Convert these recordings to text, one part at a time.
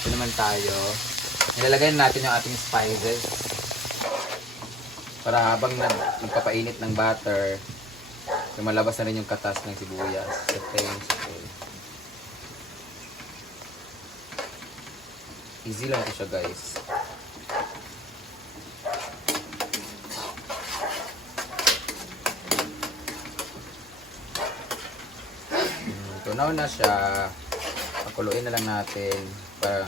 Ito naman tayo. Nilalagay natin yung ating spices. Para habang nagpapainit ng butter, lumalabas na rin yung katas ng sibuyas. Easy lang ito siya, guys. Tunaw na siya. Pakuluin na lang natin para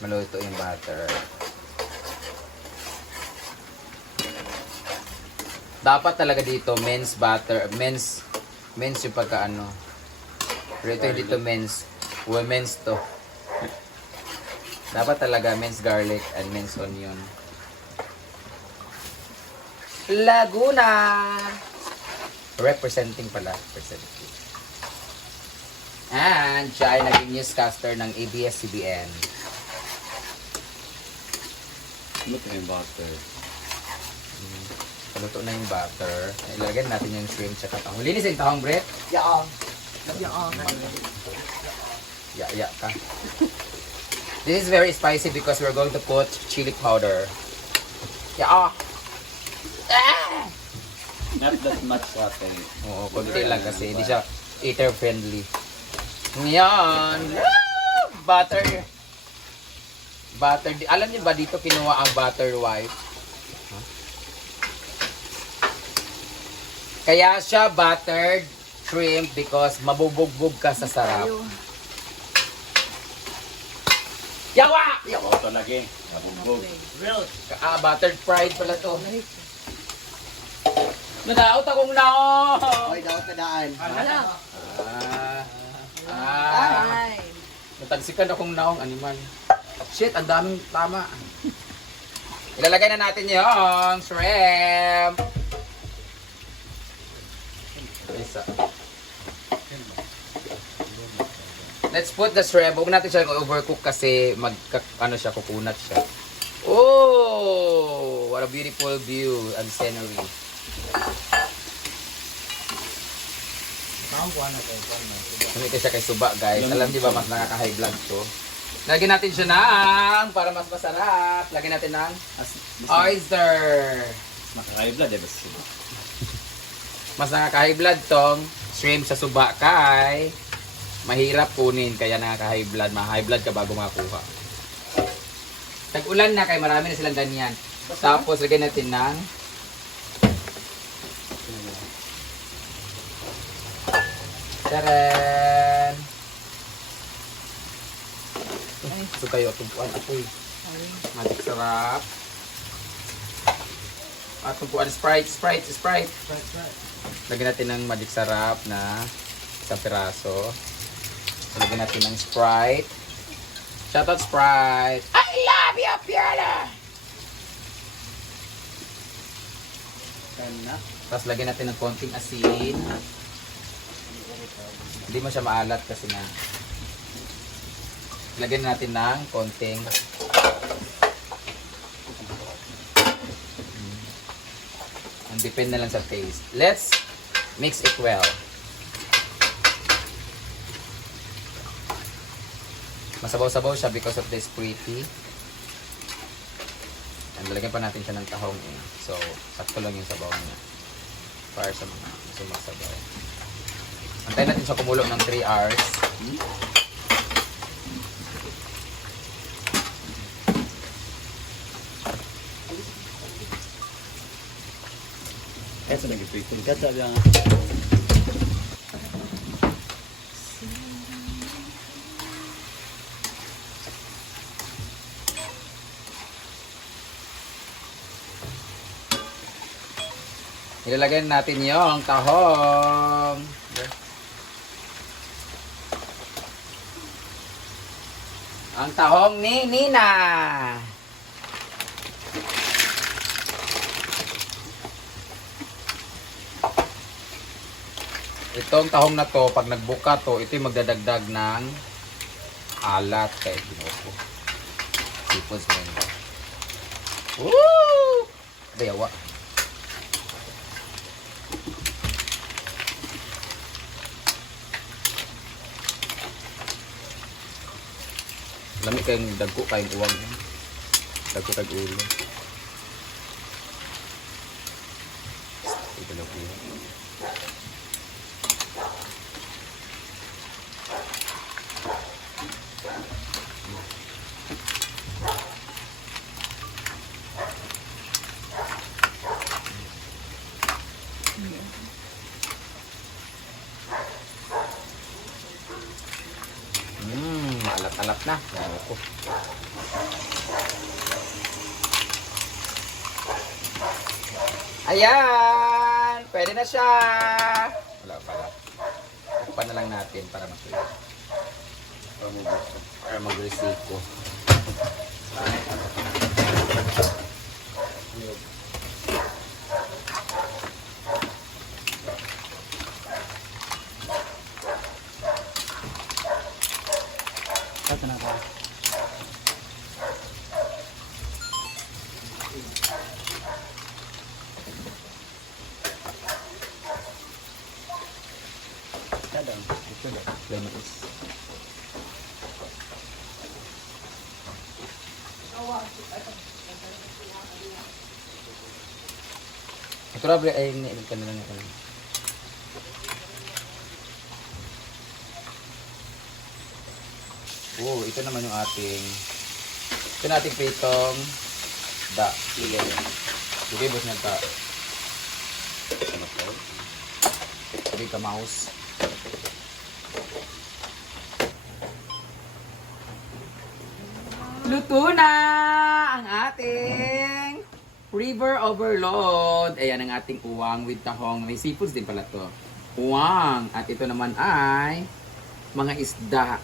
maluto yung butter. Dapat talaga dito men's butter, men's yung pagkaano. Pero ito hindi to men's, women's to. Dapat talaga men's garlic and men's onion. Laguna! Representing pala, representing. And siya ay naging newscaster ng ABS-CBN. Look at yung butter. Paluto na yung butter. Ilagay natin yung shrimp tsaka tahong. Linis yung tahong, Brett? Yaong. Ya ka. This is very spicy because we're going to put chili powder. Ya. Not that much water. Oo, konti lang kasi hindi siya eater friendly. Yan. Butter. Butter. Alam niyo ba dito kinuha ang butter wife? Kaya siya buttered shrimp because mabubugbog ka sa sarap. Yawa! Oo, talaga eh. Mabugbog. Buttered fried pala to. Nadaot akong naon! Hoy, daw ka daan. Ay! Natagsikan akong naong animal. Shit, ang daming tama. Ilalagay na natin yung shrimp. Isa. Let's put the shrimp. Huwag natin siya overcook kasi ano siya, kukunat siya. Oh! What a beautiful view and scenery. Kumita siya kay suba, guys. Alam niyo ba, mas nakaka-high blood to. Lagyan natin siya ng, para mas masarap, lagyan natin ng oyster. Makaka-high blood eh. Mas nakaka-high blood tong shrimp sa suba kay mahirap kunin, kaya nakaka-high blood. Ma-high blood ka bago makakuha. Tag-ulan na, kay marami na silang ganyan. Tapos lagyan natin ng taran! So kayo, tumpuan apoy. Magic sarap. At tumpuan Sprite. Lagyan natin ng magic sarap na isang piraso. Lagyan natin ng Sprite. Shoutout Sprite! I love you, Pierre! Tapos lagyan natin ng konting asin. Hindi mo siya maalat kasi na. Lagyan natin ng konting and depend na lang sa taste. Let's mix it well. Masabaw-sabaw siya because of this pretty. And lalagyan pa natin siya ng tahong eh. So, sakto lang yung sabaw niya. Para sa mga sumasabaw. Antayin natin siya kumulo ng 3 hours. Kaya sa nag-prito. Kaya sa lang. Ilalagay natin yung tahong. Ang tahong ni Nina. Itong tahong na to, pag nagbuka to, ito yung magdadagdag ng alat kay Ginoo. Sipos mo yun. Woo! Bayawa. Lami kayong dagko kayong uwag. Dagko kayong ulo. Ito lang po. Alat-alat na. Yan ako. Ayan! Pwede na siya! Wala pala. Takpan na lang natin para masuyo. Para mag-resiko. Kata na ka. Kada. Ito na. Lemon is. Ito rabre ay nilagyan ka na lang ito. Oh, ito naman yung ating pritong da. Sige, boss na ta. Sige ka mouse. Luto na ang ating river overload. Ayan ang ating uwang with tahong. May seafoods din pala to. Uwang. At ito naman ay mga isda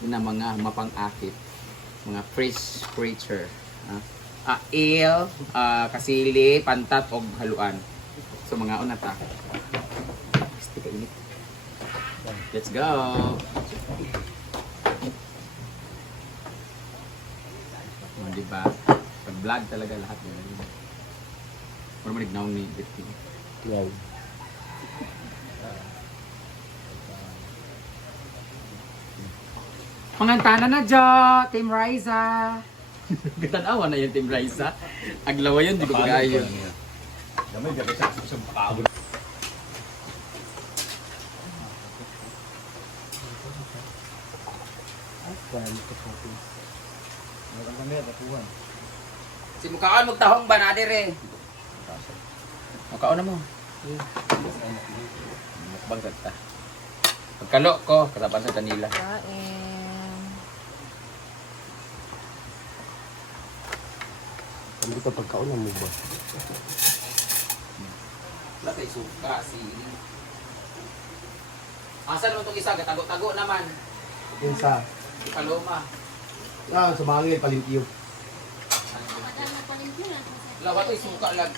na mga mapang-akit. Mga fresh creature. Eel, kasili, pantat, o haluan. So mga unata. Let's go! Diba? Pag-vlog talaga lahat yun. Pero manignaw ni Betty. Wow. Pangantana na Jo! Team Riza! Gatanawa na yung Team Riza. Aglawa yun, di ko kagayo. Damay gabi sa susong pakabot. Si Mukhaon magtahong ba na dire? Mukhaon na mo. Mukbang kata. Pagkalo ko, katapan sa kanila. Kain. Ano ito pagkaon mo ba? Wala tayo suka, sili. Asan mo itong isa? Tago-tago naman. Yun sa, Paloma. sa mangil, palimpyo. Wala ba ito suka lang?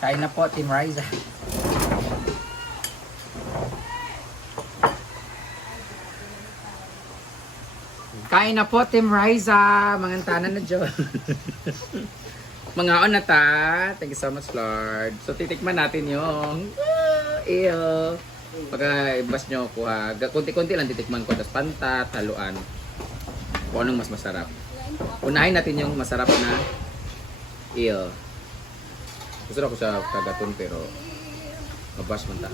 Kain na po, Team Riza. Kain na po, Team Riza. Mangantanan na dyan. Mga on na ta. Thank you so much, Lord. So, titikman natin yung iyo. Pagka ibas nyo kuha. Kunti-kunti lang titikman ko. Tapos pantat, haluan. Kung anong mas masarap. Unahin natin yung masarap na iyo. Gusto ko sa kagaton pero mabas man ta.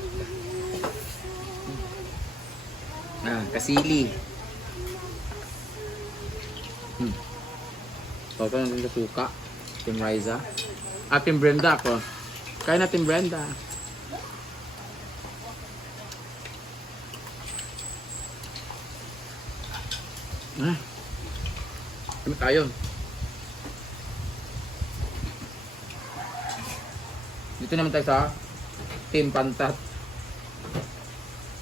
Kasili. Tapos natin sa suka. Team Riza. At Team Brenda ako. Kaya na Team Brenda. Kami tayo. Dito naman tayo sa Team Pantat.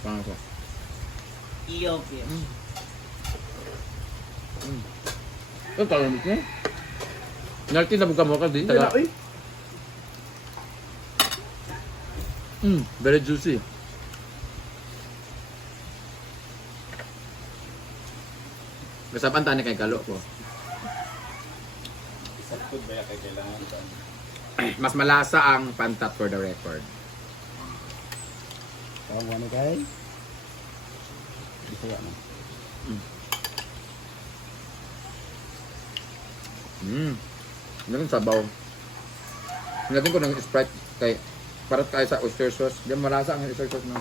Parang ito. Ethiopia. Ito talamit niya. Nalti na buka mo ka dito. Very juicy. Kasapan tani kay kalo ko. Sa food ba kay kailangan ba? Mas malasa ang pantat for the record. Tawa na kay. Bisa na. Ganun sabaw. Nilagyan ko ng Sprite kay parat kayo sa oyster sauce. Diyan malasa ang oyster sauce no.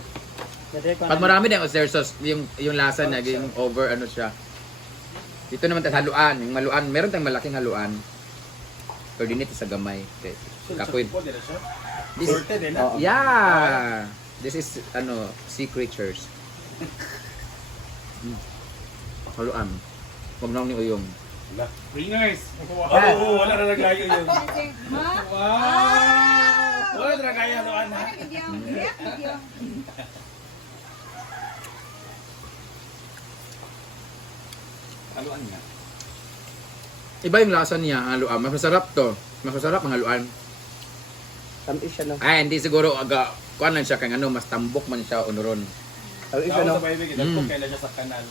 Pag marami din oyster sauce, yung lasa naging over ano siya. Dito naman tayo haluan, yung maluan, meron tayong malaking haluan. Pero dinit sa gamay. Okay. Kapoy. This, yeah. This is ano, sea creatures. Haluan. Huwag na ni uyong. Ringers! Oo, wala na naglayo yun. Wow! Wala na naglayo doon ha. Haluan niya. Iba yung lasa niya, ang haluan. Mas masarap to. Mas masarap ang haluan. Tamis siya no. Ay, hindi siguro aga kuan lang siya kay ano, mas tambok man siya unuron. Tamis siya Tawag no. sa baby, kita kung kailan siya sa kanal.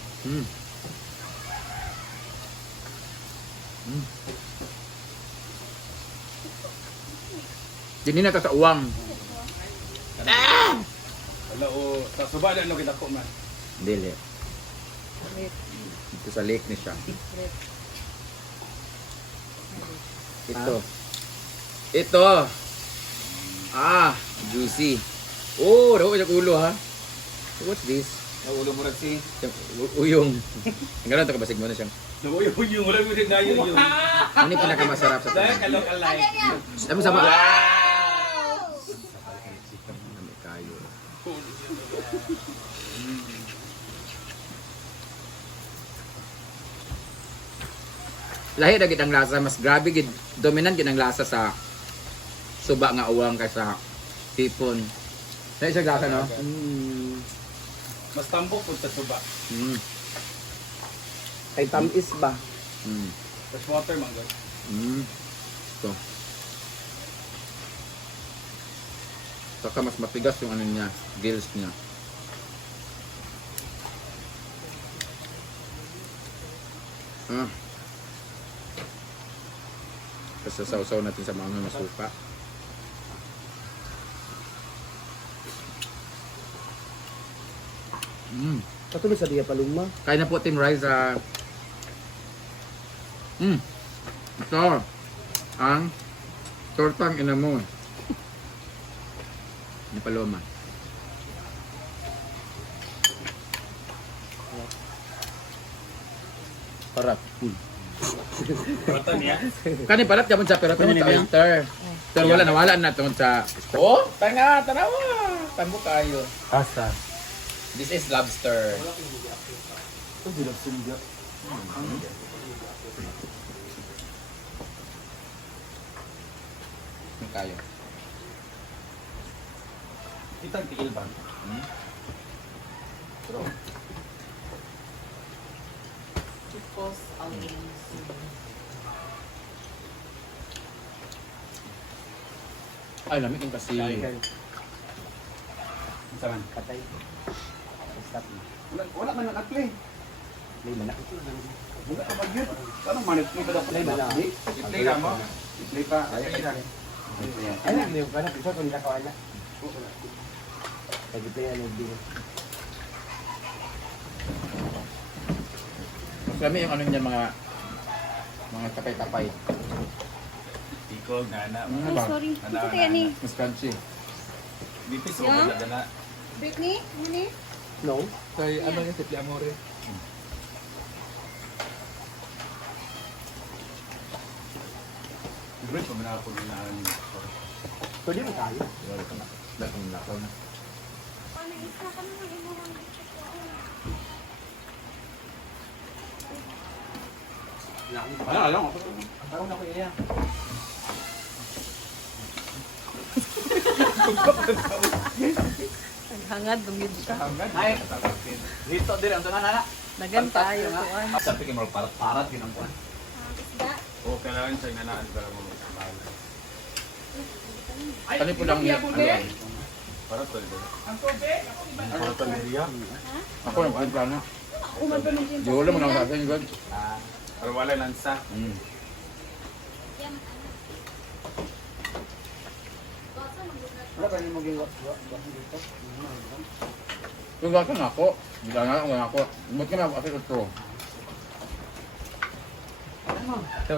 Dini na ta sa uwang. Wala o, sa suba na ano kita ko man. Dili. Ito sa lake ni siya. Ito. Ito. Ah, juicy. Oh, daw sa ulo ha. What's this? Naulo mo rin si. Uyong. Ang ganun ito kabasig mo na siya. Naulo yung wala mo rin na yun yung. Ano yung pinakamasarap sa Dahil tamis? kalok alay. Ano sa ba? Ano kayo? Lahi na gid ang lasa, mas grabe gid, dominant gid ang lasa sa suba nga uwang kaysa hipon. Sa isang lasa no? Mas tambok po sa suba. Mm. Kay tamis ba? Mm. Fresh water man god. Mm. So. Saka mas matigas yung ano niya, gills niya. Ah. Kasi sausaw natin sa mga masuka. Patuloy sa diya paluma. Kain na po Team Riza. Ito. Ang tortang ina mo. Ni Paloma. Parap. Bata niya. Kani palat ka sa pero tungod sa oyster. Pero wala nawala na tungod sa. Oh, tanga, tanawa. Tambo kayo. Pasta. This is lobster. Ito dilap-silga. Kayo. Itang tiil ba? Ay, lamig yung kasi. Saan? Patay. Stop na. Wala man nag-play. May manak. Wala ka mag-yun. Paano man-play ba dapat? May manak. I-play ka mo? I-play pa. Ay na, may manak. Ito kung nilakaw na. Nag-play na nag-bing. Mas lamig yung ano niya mga tapay-tapay. Tikog, nana. Ano Ay, ba? sorry. Ano, Ito kaya ni. Mas crunchy. Bipis ko Yeah? wala dala. Britney? Ano ni? No? Kay ano yung Tipli Amore? Great pa man ako ninahan. Pwede mo tayo. Wala ka na. Dakong lakaw na. Wala lang ako. Parang ako iya. Hangad, bumid ka. Ay, dito din ang tanan na. Nagan tayo. kuan. Sabi ko parat yun ang kuan. Isda? O kailangan sa inanaan para mo. Tali po lang niya. Parat to dito. Ang tubig, parat to niya. Ako yung plano. Umad pa ng Di wala mo na sa akin, God. Para wala lansa. Wala pa rin maging dito. Yung gasa nga ako. Hindi nga ako. Ba't ka na ako kasi ito? Ito,